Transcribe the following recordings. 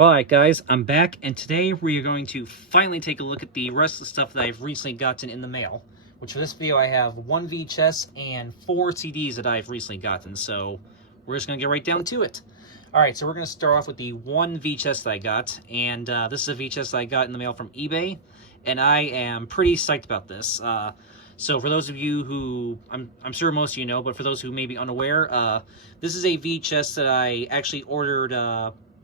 Alright guys, I'm back, and today we are going to finally take a look at the rest of the stuff that I've recently gotten in the mail. Which for this video I have 1 VHS and 4 CDs that I've recently gotten, so we're just going to get right down to it. Alright, so we're going to start off with the 1 VHS that I got, and this is a VHS that I got in the mail from eBay, and I am pretty psyched about this. So for those of you who, I'm sure most of you know, but for those who may be unaware, this is a VHS that I actually ordered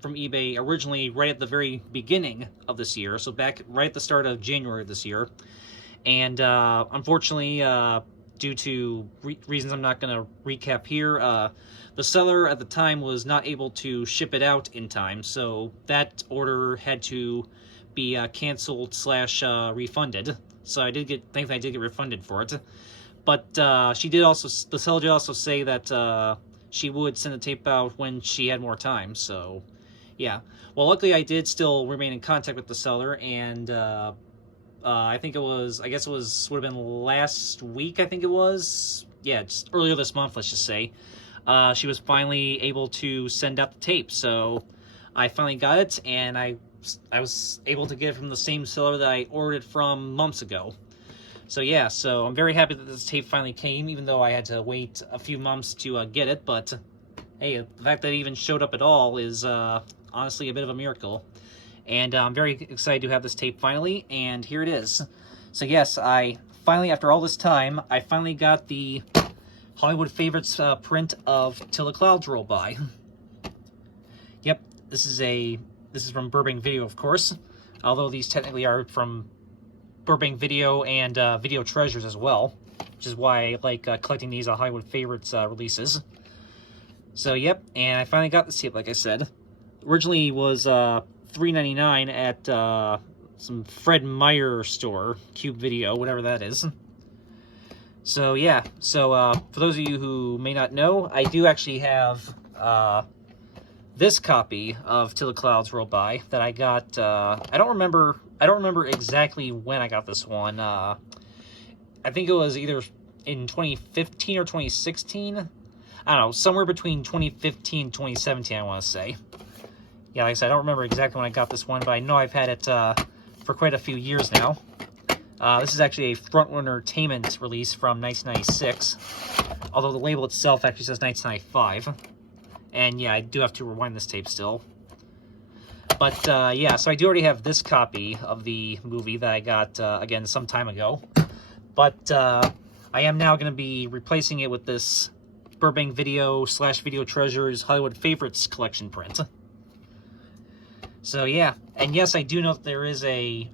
from eBay originally right at the very beginning of this year, so back right at the start of January of this year. And unfortunately, due to reasons I'm not going to recap here, the seller at the time was not able to ship it out in time, so that order had to be canceled / refunded. So thankfully I did get refunded for it. But the seller did also say that she would send the tape out when she had more time, so yeah. Well, luckily I did still remain in contact with the seller, and I guess it would have been last week, I think it was. Yeah, just earlier this month, let's just say. She was finally able to send out the tape, so I finally got it, and I was able to get it from the same seller that I ordered it from months ago. So yeah, so I'm very happy that this tape finally came, even though I had to wait a few months to get it, but hey, the fact that it even showed up at all is honestly a bit of a miracle. And I'm very excited to have this tape finally, and here it is. So yes, I finally, after all this time, I finally got the Hollywood Favorites print of Till the Clouds Roll By. Yep, this is from Burbank Video, of course, although these technically are from Burbank Video and Video Treasures as well, which is why I like collecting these Hollywood Favorites releases. So yep, and I finally got this tape, like I said. Originally was $3.99 at some Fred Meyer store, Cube Video, whatever that is. So yeah, so for those of you who may not know, I do actually have this copy of Till the Clouds Roll By that I got. I don't remember exactly when I got this one. I think it was either in 2015 or 2016. I don't know, somewhere between 2015 and 2017, I want to say. Yeah, like I said, I don't remember exactly when I got this one, but I know I've had it for quite a few years now. This is actually a Frontrunner Entertainment release from 1996, although the label itself actually says 1995. And yeah, I do have to rewind this tape still. But yeah, so I do already have this copy of the movie that I got, again, some time ago. But I am now going to be replacing it with this Burbank Video / Video Treasures Hollywood Favorites collection print. So yeah, and yes, I do know that there is a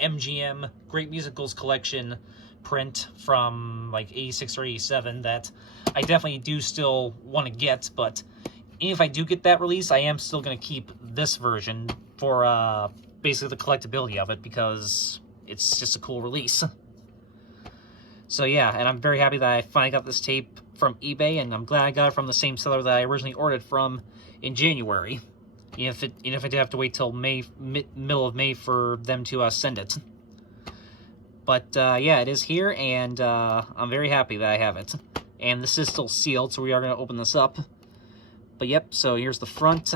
MGM Great Musicals collection print from like 86 or 87 that I definitely do still want to get, but even if I do get that release, I am still going to keep this version for basically the collectability of it, because it's just a cool release. So yeah, and I'm very happy that I finally got this tape from eBay, and I'm glad I got it from the same seller that I originally ordered from in January. Even if I did have to wait till middle of May for them to send it. But yeah, it is here, and I'm very happy that I have it. And this is still sealed, so we are going to open this up. But yep, so here's the front.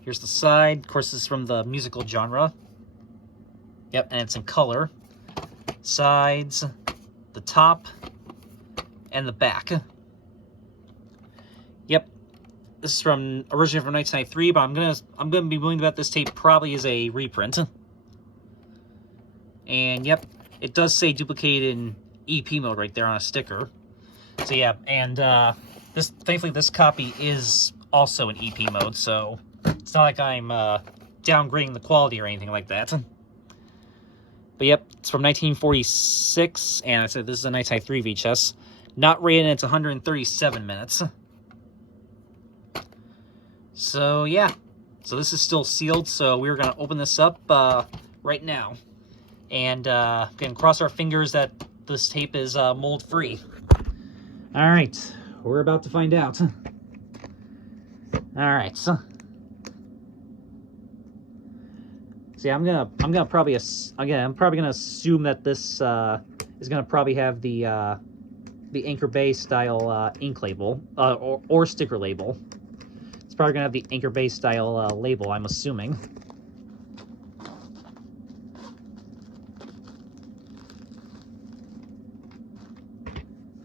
Here's the side. Of course, this is from the musical genre. Yep, and it's in color. Sides, the top, and the back. Yep, this is originally from 1993, but I'm gonna be willing to bet this tape probably is a reprint. And yep, it does say duplicated in EP mode right there on a sticker. So yeah, and thankfully this copy is also in EP mode, so it's not like I'm downgrading the quality or anything like that. But yep, it's from 1946, and I said this is a 1993 VHS. Not rated, and it's 137 minutes. So yeah, so this is still sealed, so we're going to open this up right now. And again, cross our fingers that this tape is mold-free. All right, we're about to find out. All right, so see, I'm probably gonna assume that this is gonna probably have the Anchor Bay style ink label or sticker label. It's probably gonna have the Anchor Bay style label, I'm assuming.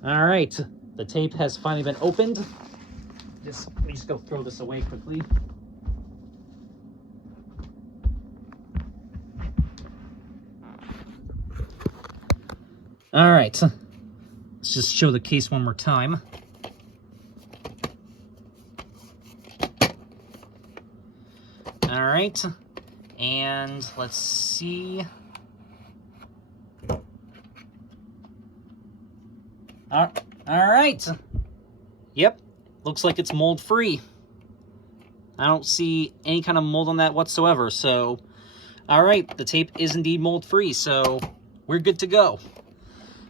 All right, the tape has finally been opened. Let me just go throw this away quickly. All right, let's just show the case one more time. All right, and let's see. All right. Yep, looks like it's mold free. I don't see any kind of mold on that whatsoever. So, all right, the tape is indeed mold free. So we're good to go.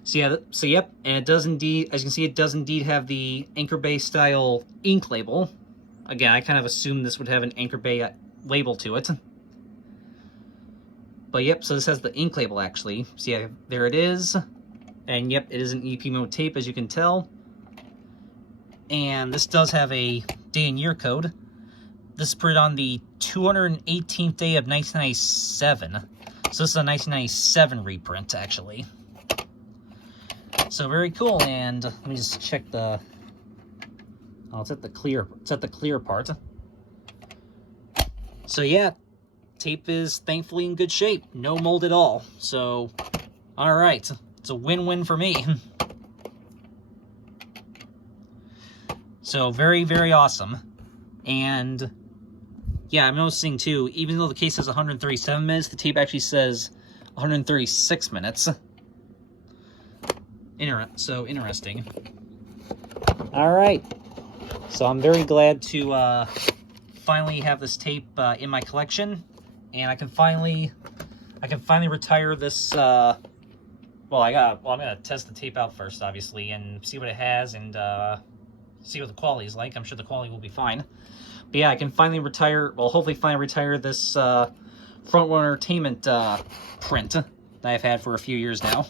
So yeah, yep, and it does indeed, as you can see, it does indeed have the Anchor Bay style ink label. Again, I kind of assumed this would have an Anchor Bay label to it. But yep, so this has the ink label actually. So yeah, there it is. And yep, it is an EP mode tape, as you can tell. And this does have a day and year code. This is printed on the 218th day of 1997. So this is a 1997 reprint, actually. So very cool. And let me just check the. Oh, it's at the clear. It's at the clear part. So yeah, tape is thankfully in good shape. No mold at all. So, all right. It's a win-win for me. So very, very awesome. And yeah, I'm noticing too, even though the case says 137 minutes, the tape actually says 136 minutes. So interesting. All right. So I'm very glad to finally have this tape in my collection, and I can finally retire this. Well, I'm gonna test the tape out first, obviously, and see what it has, and see what the quality is like. I'm sure the quality will be fine. But yeah, I can finally retire. Well, hopefully, finally retire this Front Row Entertainment print that I've had for a few years now.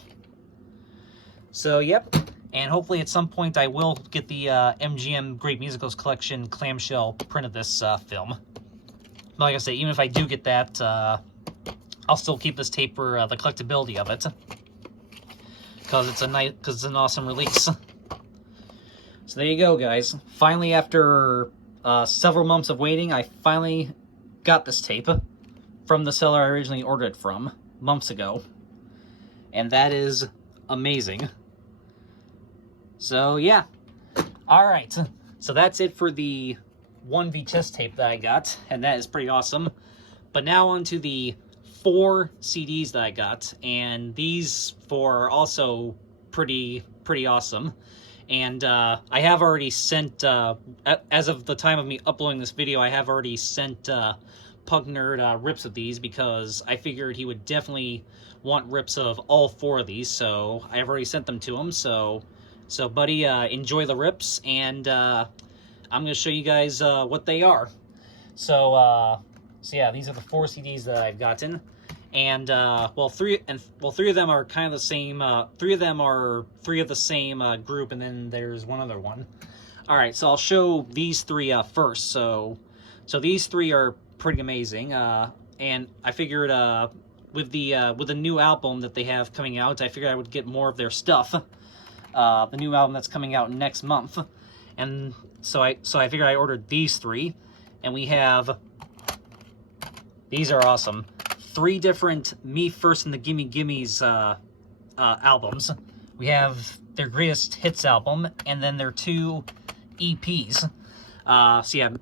So yep, and hopefully at some point I will get the MGM Great Musicals Collection clamshell print of this film. But like I say, even if I do get that, I'll still keep this tape for the collectability of it. Because it's an awesome release. So there you go, guys. Finally, after several months of waiting, I finally got this tape from the seller I originally ordered it from months ago, and that is amazing. So yeah, all right. So that's it for the one VHS tape that I got, and that is pretty awesome. But now on to the 4 CDs that I got, and these 4 are also pretty awesome. And I have already sent, as of the time of me uploading this video, I have already sent Pug Nerd rips of these, because I figured he would definitely want rips of all 4 of these, so I've already sent them to him. So buddy, enjoy the rips, and I'm going to show you guys what they are. So yeah, these are the 4 CDs that I've gotten. And three of them are kind of the same. 3 of them are 3 of the same group, and then there's one other one. All right, so I'll show these 3 first. So these 3 are pretty amazing. And I figured with the new album that they have coming out, I figured I would get more of their stuff. The new album that's coming out next month, and so I figured I ordered these 3, and we have. These are awesome. 3 different Me First and the Gimme Gimmes albums. We have their greatest hits album, and then their 2 EPs. So yeah, for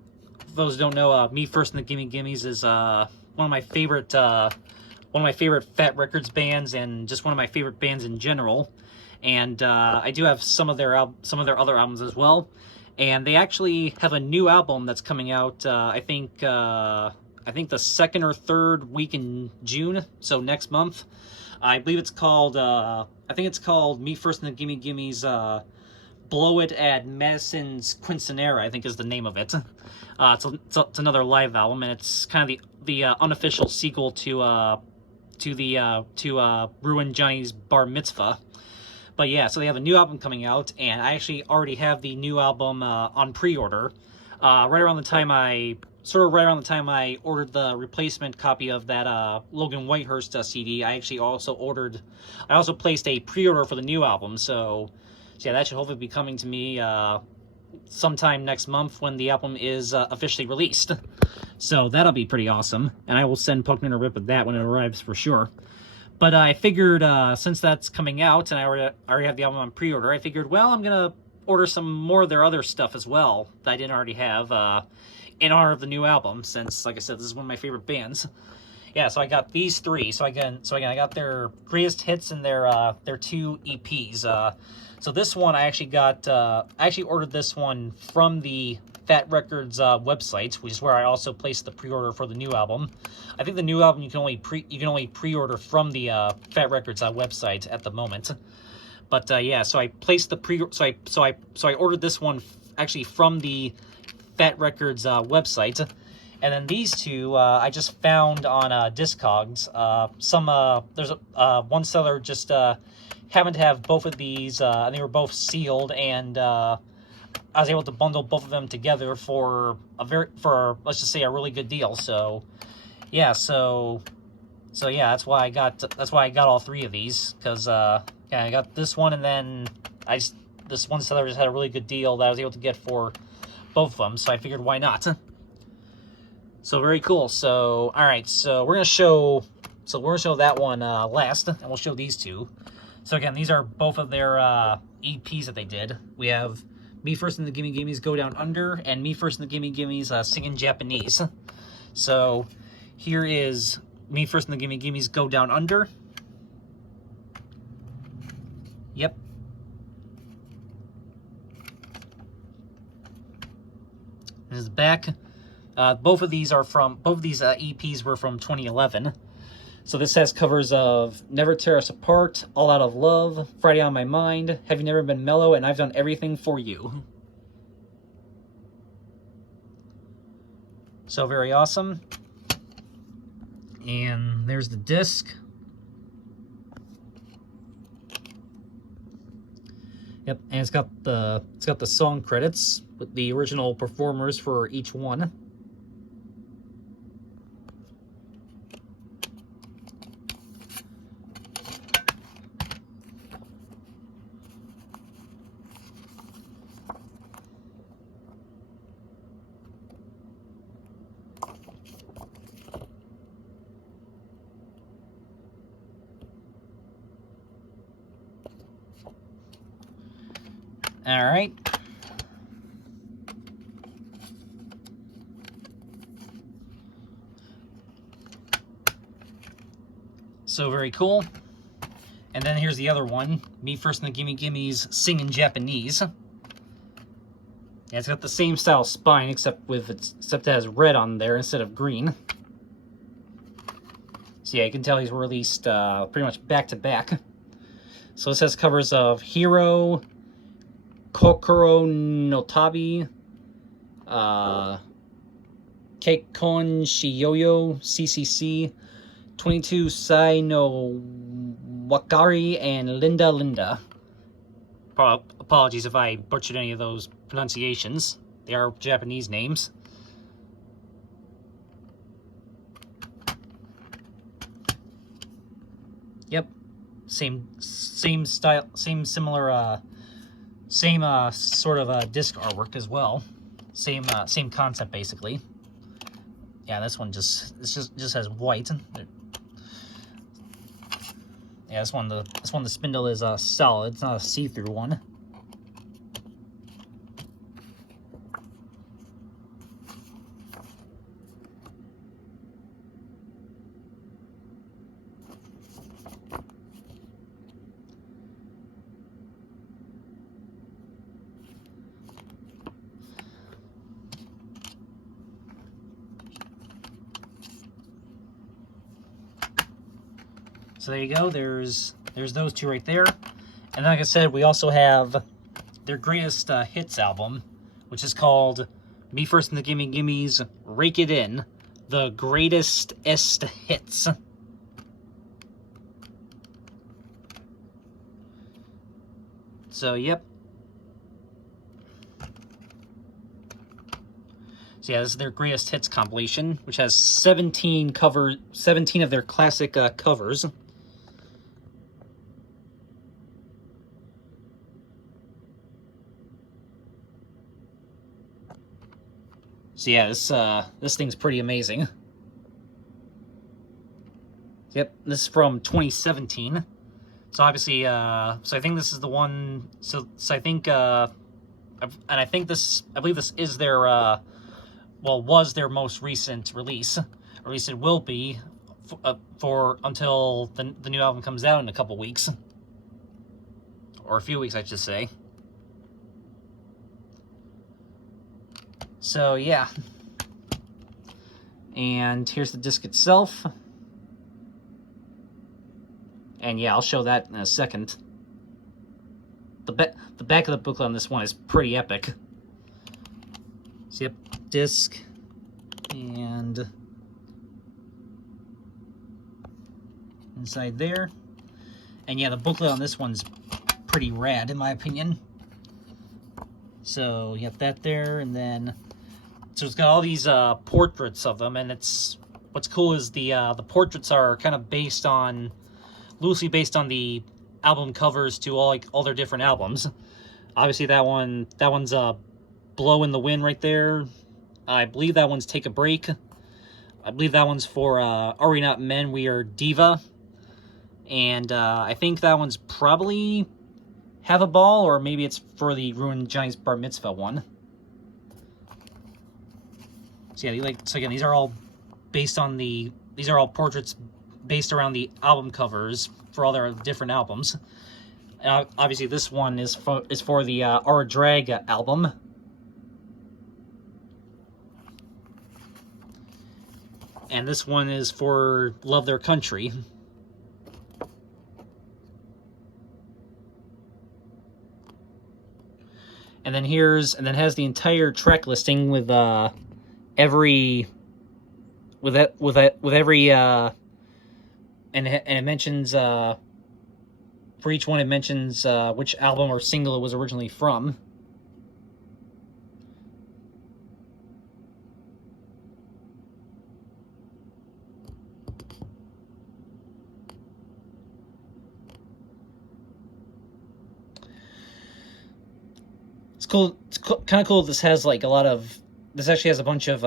those who don't know, Me First and the Gimme Gimmes is one of my favorite Fat Records bands, and just one of my favorite bands in general. And I do have some of their other albums as well. And they actually have a new album that's coming out. I think the 2nd or 3rd week in June, so next month. I believe it's called, I think it's called Me First and the Gimme Gimmes, Blow It at Madison's Quinceanera, I think is the name of it. It's another live album, and it's kind of the unofficial sequel to Ruin Johnny's Bar Mitzvah. But yeah, so they have a new album coming out, and I actually already have the new album on pre-order. Right around the time I ordered the replacement copy of that Logan Whitehurst CD, I also placed a pre-order for the new album. So yeah, that should hopefully be coming to me sometime next month when the album is officially released. So that'll be pretty awesome, and I will send Pokemon a rip of that when it arrives for sure. But I figured, since that's coming out and I already have the album on pre-order, I figured, well, I'm gonna order some more of their other stuff as well that I didn't already have in honor of the new album, since, like I said, this is one of my favorite bands. Yeah, so I got these three. So again, I got their greatest hits and their 2 EPs. So this one I actually ordered this one from the Fat Records website, which is where I also placed the pre-order for the new album. I think the new album you can only pre-order from the Fat Records website at the moment. But yeah, so I placed the so I ordered this one actually from the Fat Records website, and then these two I just found on Discogs. There's one seller just happened to have both of these, and they were both sealed, and I was able to bundle both of them together for let's just say a really good deal. So yeah, that's why I got all three of these, because yeah, I got this one, and then this one seller just had a really good deal that I was able to get for both of them, so I figured why not. So very cool. So all right, so we're gonna show that one last, and we'll show these two. So again, these are both of their EPs that they did. We have Me First and the Gimme Gimmes Go Down Under, and Me First and the Gimme Gimmes Sing in Japanese. So here is Me First and the Gimme Gimmes Go Down Under. Yep. This is the back. Both of these EPs were from 2011. So this has covers of Never Tear Us Apart, All Out of Love, Friday on My Mind, Have You Never Been Mellow, and I've Done Everything for You. So very awesome. And there's the disc. Yep, and it's got the song credits with the original performers for each one. All right. So very cool. And then here's the other one, Me First and the Gimme Gimmes Sing in Japanese. Yeah, it's got the same style spine, except it has red on there instead of green. So yeah, you can tell he's released pretty much back to back. So this has covers of Hero, Kokoro no Tabi, Keikon Shiyoyo, CCC, 22 Sai no Wakari, and Linda Linda. Apologies if I butchered any of those pronunciations. They are Japanese names. Yep. Same style, similar sort of disc artwork as well. Same concept basically. Yeah, this one just has white. Yeah, this one the spindle is solid. It's not a see-through one. So there you go, there's those two right there. And like I said, we also have their greatest hits album, which is called Me First and the Gimme Gimmes Rake It In, the greatest hits. So, yep. So yeah, this is their greatest hits compilation, which has 17 of their classic covers. So yeah, this thing's pretty amazing. Yep, this is from 2017. So obviously, so I think this is the one. So I think, and I think this, I believe this is their, well, was their most recent release, or at least it will be, for until the new album comes out in a couple weeks, or a few weeks, I should say. So yeah, and here's the disc itself. And yeah, I'll show that in a second. The back of the booklet on this one is pretty epic. So yep, disc, and inside there. And yeah, the booklet on this one's pretty rad, in my opinion. So you have that there, and then, so it's got all these portraits of them, and it's, what's cool is the portraits are kind of loosely based on the album covers to all their different albums. Obviously that one's Blow in the Wind right there. I believe that one's Take a Break. I believe that one's for Are We Not Men, We Are Diva. And I think that one's probably Have a Ball, or maybe it's for the Ruined Johnny's Bar Mitzvah one. So yeah, so again, these are all portraits based around the album covers for all their different albums. And obviously this one is for the Our Drag album. And this one is for Love Their Country. And then has the entire track listing with every and it mentions, for each one it mentions which album or single it was originally from. It's cool. It's kind of cool. This has like this actually has a bunch of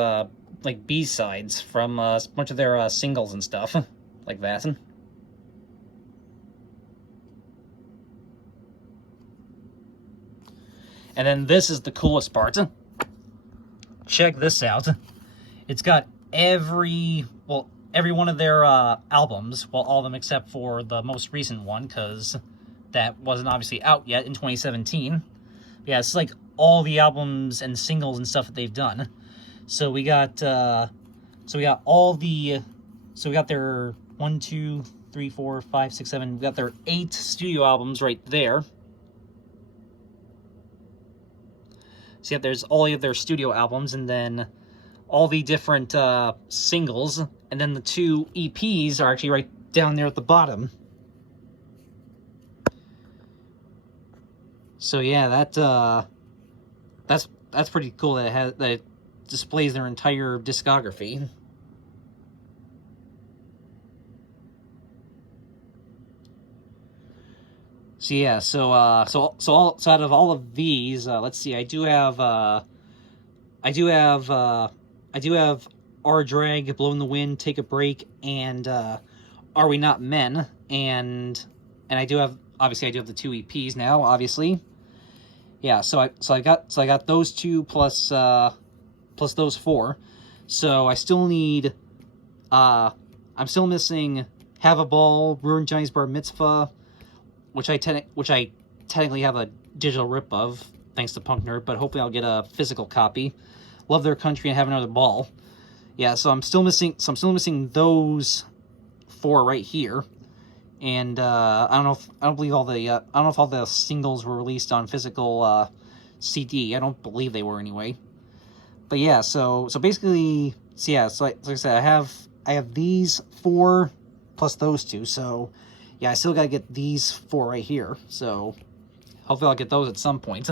like B-sides from a bunch of their singles and stuff. Like that. And then this is the coolest part. Check this out. It's got every one of their albums, well, all of them except for the most recent one, because that wasn't obviously out yet in 2017. Yeah, it's like all the albums and singles and stuff that they've done. So we got their 1, 2, 3, 4, 5, 6, 7. We got their 8 studio albums right there. So yeah, there's all of their studio albums, and then all the different singles, and then the 2 EPs are actually right down there at the bottom. So yeah, that's pretty cool that it displays their entire discography. So yeah, so out of all of these, let's see, I do have Our Drag, Blow in the Wind, Take a Break, and Are We Not Men, and I do have the 2 EPs now, obviously. Yeah, so I got those 2 plus those 4. So I still need I'm still missing Have a Ball, Ruined Johnny's Bar Mitzvah, which I technically have a digital rip of, thanks to Punk Nerd, but hopefully I'll get a physical copy. Love Their Country and Have Another Ball. Yeah, so I'm still missing those 4 right here. And I don't know if all the singles were released on physical CD. I don't believe they were anyway. But yeah, so basically, so yeah, so like I said, I have these 4 plus those 2. So yeah, I still gotta get these 4 right here. So Hopefully I'll get those at some point.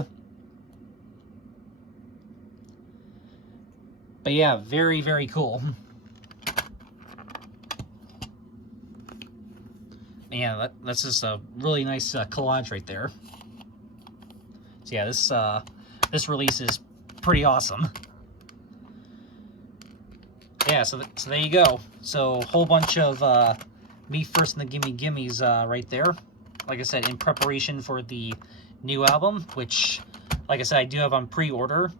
But yeah, very, very cool. Yeah, that's just a really nice collage right there. So yeah, this release is pretty awesome. Yeah, so there you go. So a whole bunch of Me First and the Gimme Gimmes right there. Like I said, in preparation for the new album, which, like I said, I do have on pre-order.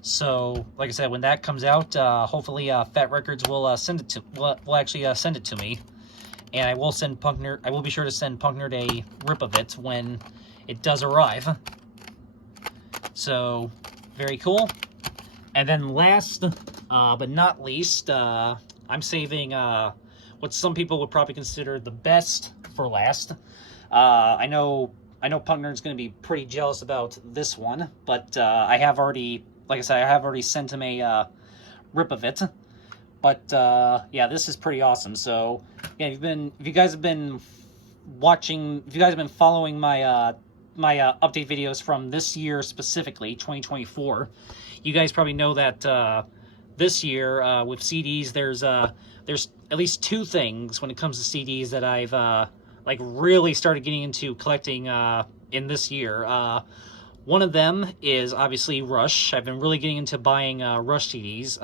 So, like I said, when that comes out, hopefully Fat Records will send it to will actually send it to me, and I will send Punk Nerd. I will be sure to send Punk Nerd a rip of it when it does arrive. So, very cool. And then last, but not least, I'm saving what some people would probably consider the best for last. I know Punk Nerd's going to be pretty jealous about this one, but I have already, like I said, I have already sent him a rip of it. But yeah, this is pretty awesome. So yeah, if you guys have been following my my update videos from this year specifically, 2024, you guys probably know that this year with CDs, there's at least two things when it comes to CDs that I've like really started getting into collecting in this year. One of them is obviously Rush. I've been really getting into buying Rush CDs.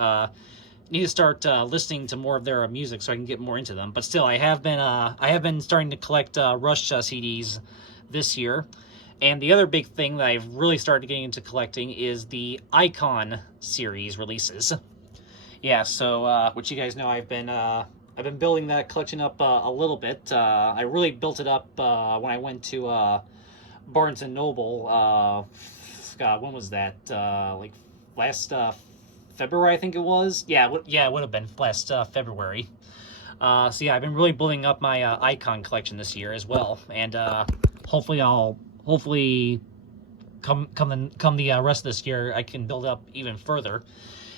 Need to start listening to more of their music so I can get more into them. But still, I have been starting to collect Rush CDs this year. And the other big thing that I've really started getting into collecting is the Icon series releases. Yeah, so which you guys know, I've been building that collection up a little bit. I really built it up when I went to Barnes and Noble. God, when was that? Like last February, I think it was. Yeah, it would have been last February. So yeah, I've been really building up my Icon collection this year as well, and hopefully come the rest of this year I can build up even further.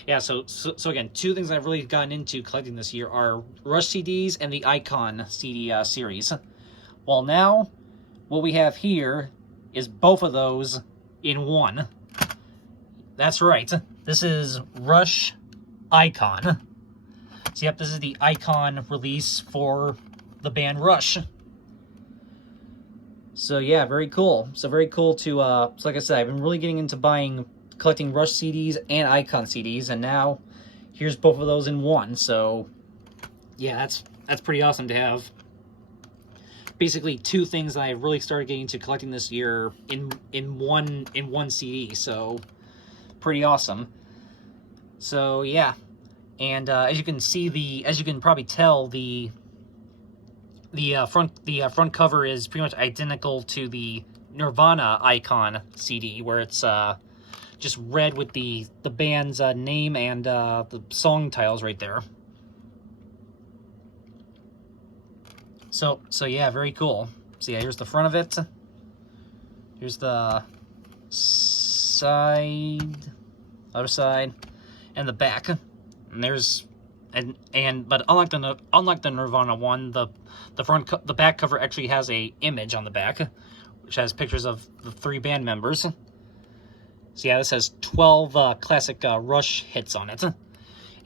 Yeah, so again, two things I've really gotten into collecting this year are Rush CDs and the Icon CD series. Well, now what we have here is both of those in one. That's right. This is Rush Icon. So yep, this is the Icon release for the band Rush. So yeah, very cool. So very cool to, so like I said, I've been really getting into collecting Rush CDs and Icon CDs, and now here's both of those in one. So yeah, that's pretty awesome to have. Basically, two things that I really started getting into collecting this year in one CD. So pretty awesome. So yeah, and as you can probably tell, the front cover is pretty much identical to the Nirvana Icon CD, where it's just red with the band's name and the song titles right there. So yeah, very cool. So yeah, here's the front of it. Here's the other side, and the back. And there's but unlike the Nirvana one, the back cover actually has a image on the back, which has pictures of the three band members. So yeah, this has 12 classic Rush hits on it.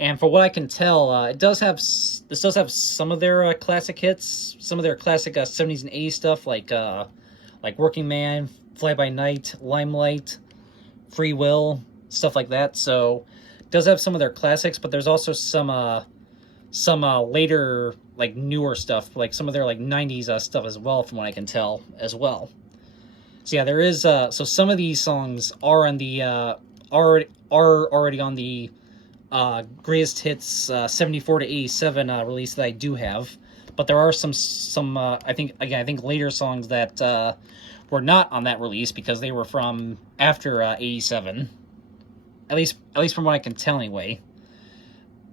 And for what I can tell, this does have some of their classic hits, some of their classic 70s and 80s stuff, like Working Man, Fly By Night, Limelight, Free Will, stuff like that. So it does have some of their classics, but there's also some later, like, newer stuff, like some of their like 90s stuff as well, from what I can tell as well. So yeah, there is so some of these songs are on the already on the greatest hits 74 to 87 release that I do have, but there are some I think later songs that were not on that release because they were from after 87, at least from what I can tell anyway.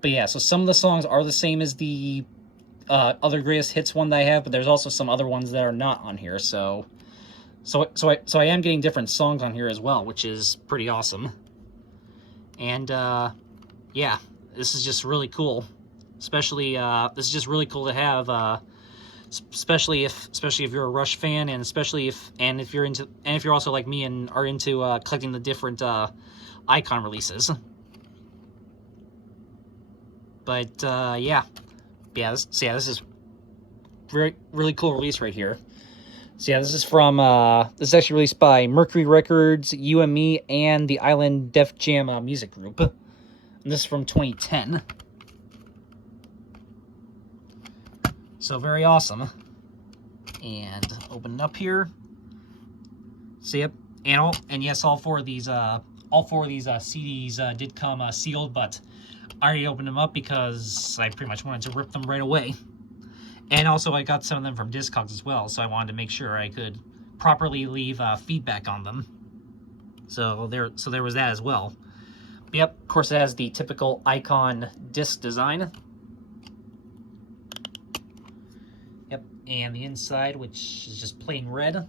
But yeah, so some of the songs are the same as the other greatest hits one that I have, but there's also some other ones that are not on here. So I am getting different songs on here as well, which is pretty awesome. And yeah, this is just really cool. Especially, this is just really cool to have especially if you're a Rush fan, and if you're also like me and are into collecting the different icon releases. But yeah, this is really cool release right here. So yeah, this is from this is actually released by Mercury Records, UME, and the Island Def Jam music group. And this is from 2010. So very awesome. And open it up here. So yep, and yes, all four of these CDs did come sealed, but I already opened them up because I pretty much wanted to rip them right away. And also, I got some of them from Discogs as well, so I wanted to make sure I could properly leave feedback on them. So there was that as well. But yep, of course, it has the typical icon disc design. Yep, and the inside, which is just plain red.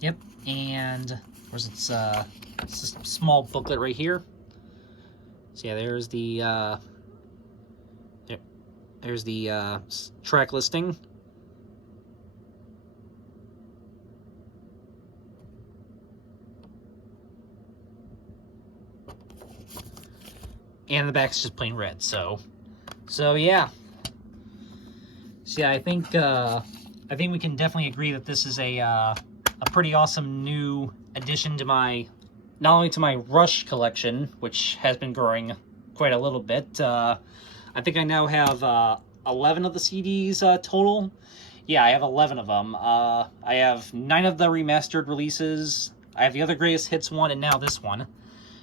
Yep, and of course it's just a small booklet right here. So yeah, there's the track listing. And the back's just plain red. So yeah. So yeah, I think we can definitely agree that this is a pretty awesome new addition to not only to my Rush collection, which has been growing quite a little bit. I think I now have 11 of the CDs total. Yeah, I have 11 of them. I have 9 of the remastered releases. I have the Other Greatest Hits one, and now this one.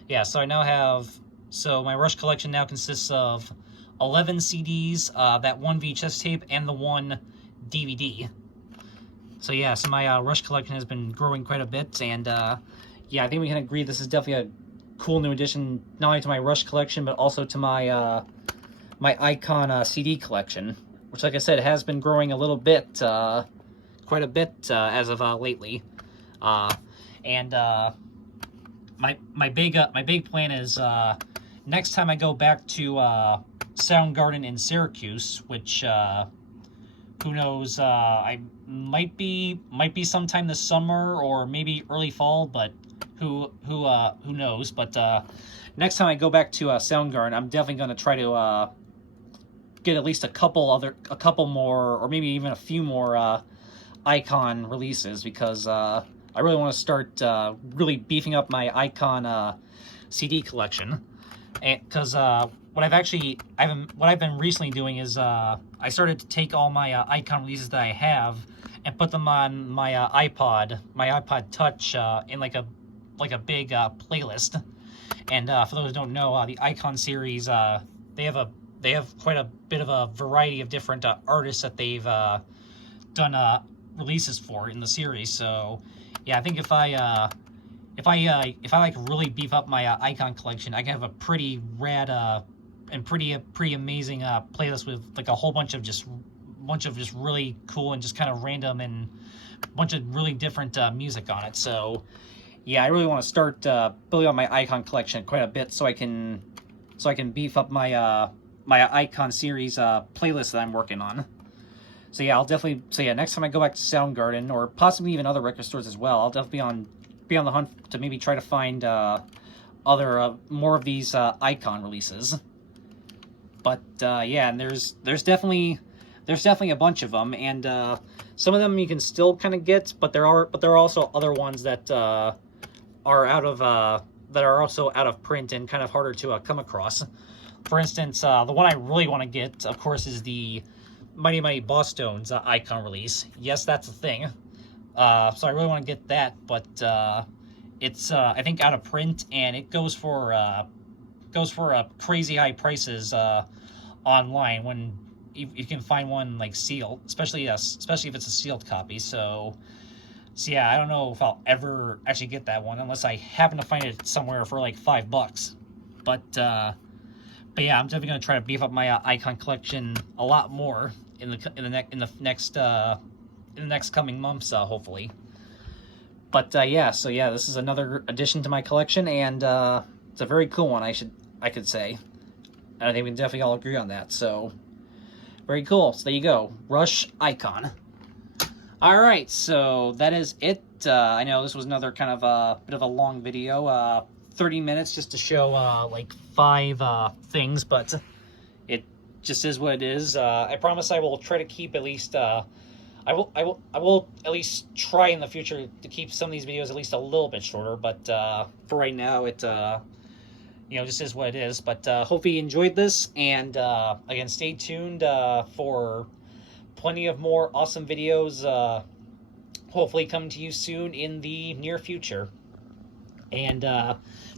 Yeah, so I now have... So my Rush collection now consists of 11 CDs, that one VHS tape, and the one DVD. So yeah, so my Rush collection has been growing quite a bit, and yeah, I think we can agree this is definitely a cool new addition, not only to my Rush collection, but also to my my Icon CD collection, which, like I said, has been growing a little bit, quite a bit as of lately. And my big plan is next time I go back to Soundgarden in Syracuse, which who knows, I might be sometime this summer or maybe early fall, but who knows? But next time I go back to Soundgarden, I'm definitely going to try to get at least a couple more, or maybe even a few more Icon releases, because I really want to start really beefing up my Icon CD collection. Because what I've been recently doing is I started to take all my Icon releases that I have and put them on my iPod Touch in like a big playlist. And for those who don't know, the Icon series, they have quite a bit of a variety of different artists that they've done releases for in the series. So yeah, I think if I like really beef up my Icon collection, I can have a pretty rad and pretty amazing playlist with like a whole bunch of just really cool and just kind of random and a bunch of really different music on it. So yeah, I really want to start building up my Icon collection quite a bit, so I can beef up my my Icon series playlist that I'm working on. So yeah, next time I go back to Soundgarden, or possibly even other record stores as well, I'll definitely be on the hunt to maybe try to find other more of these Icon releases. But yeah, and there's definitely a bunch of them, and some of them you can still kind of get, but there are also other ones that are also out of print and kind of harder to come across. For instance, the one I really want to get, of course, is the Mighty Mighty Bosstones Icon release. Yes, that's a thing. So I really want to get that, but it's I think out of print, and it goes for crazy high prices online when you can find one like sealed, especially if it's a sealed copy. So yeah, I don't know if I'll ever actually get that one unless I happen to find it somewhere for like $5. But yeah, I'm definitely gonna try to beef up my Icon collection a lot more in the next coming months, hopefully. But yeah, so yeah, this is another addition to my collection, and It's a very cool one, I could say. And I think we can definitely all agree on that. So, very cool. So there you go. Rush Icon. Alright, so that is it. I know this was another kind of a bit of a long video. 30 minutes just to show like 5 things, but it just is what it is. I promise I will try to keep at least I will at least try in the future to keep some of these videos at least a little bit shorter, but for right now it you know, just is what it is. But hopefully you enjoyed this, and again, stay tuned for plenty of more awesome videos hopefully coming to you soon in the near future. And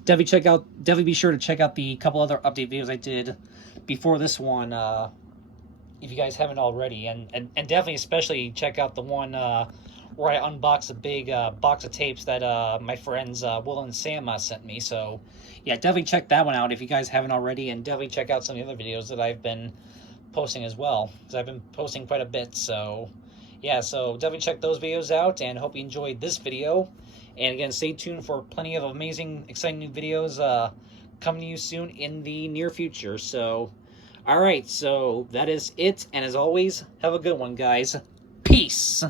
definitely be sure to check out the couple other update videos I did before this one, if you guys haven't already, and definitely especially check out the one where I unboxed a big box of tapes that my friends Will and Sam sent me. So yeah, definitely check that one out if you guys haven't already, and definitely check out some of the other videos that I've been posting as well, because I've been posting quite a bit. So yeah, so definitely check those videos out, and hope you enjoyed this video. And again, stay tuned for plenty of amazing, exciting new videos coming to you soon in the near future. So, all right, so that is it. And as always, have a good one, guys. Peace.